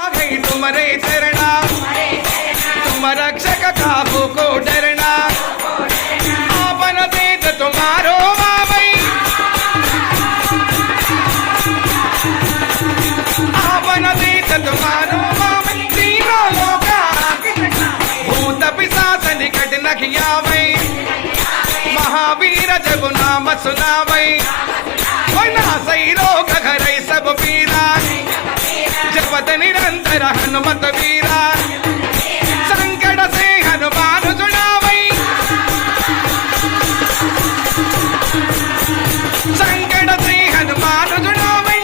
गई तुम्हारे चरणा तुम रक्षक काबू को डरना आपन देत तुम्हारो मावई आपन देत तुम्हारो मावई तीनों लोका भूत पिशाच निकट न खियावई महावीर जब नाम सुनावई నిరంతర హనుమత వీరా. సంకట సే హనుమాను సింహనుమానుజుడావై సంకట సే హనుమాను చుడావై.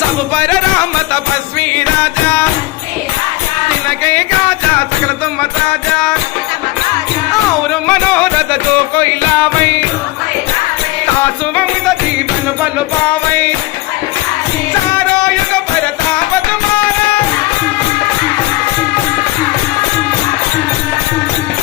సబు పర రామ తపస్వి రాజా. తినకే కాజా సకల తుమ్మ రాజా ఔరు మనోరథ తో కొయిలావై. తాసు మమిత జీవన బలు Pawai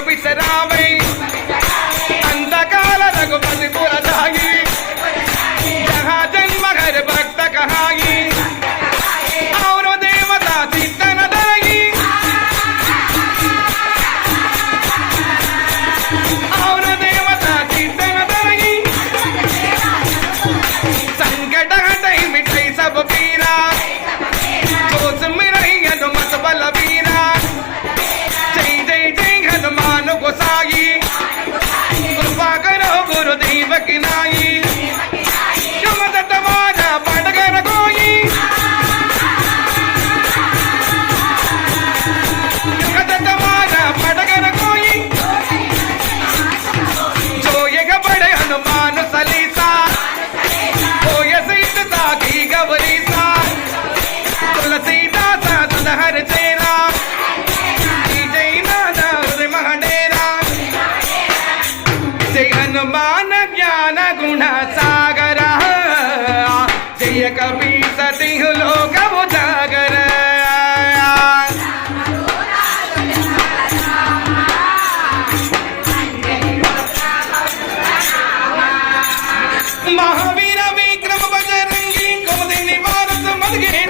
We said, I'll. కవరీసా Tulsidas తులహర చేరా జై జై నాదా మహడేరా జై హనుమాన్ again.